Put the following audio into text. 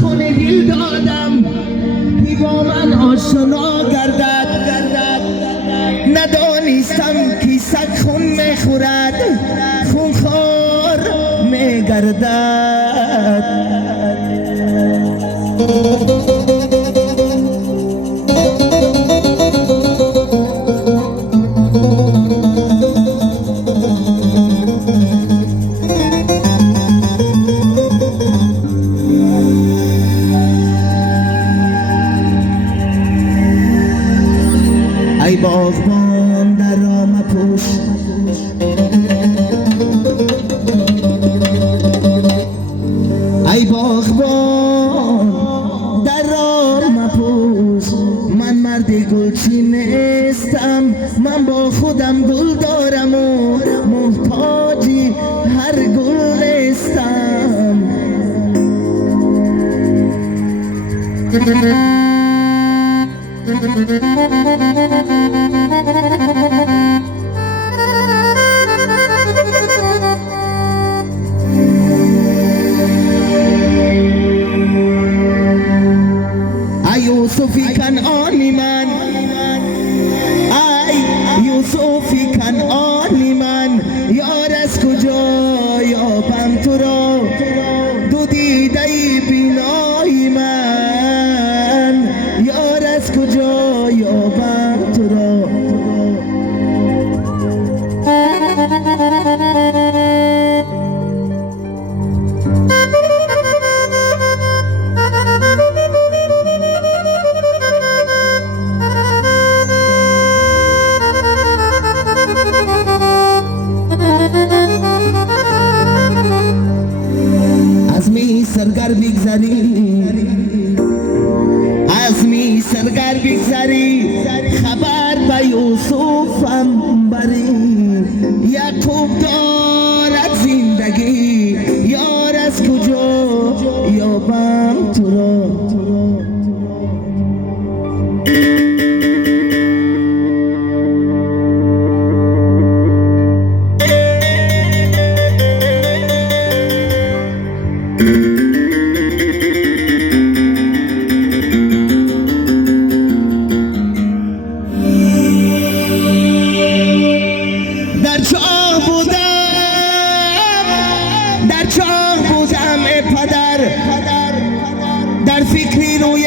خون دل دادم که با من آشنا گردد ندانستم که سگ خون میخورد خون خور میگردد ای باغبان در را مپوش ای باغبان در را مپوش من مرد گلچی نیستم من با خودم گل دارم و محتاجی هر گل نیستم ای یوسفی کنعانی من ای یوسفی کنعانی من یار از کجا یابم تو را دو دیده بینایی من یار از کجا یابم تو را سرگر بگذری از می سرگر بگذری خبر به یوسفم بری یعقوب دارد زندگی یار از کجا یابم تو را در چاه بودم ای پدر در فکری روی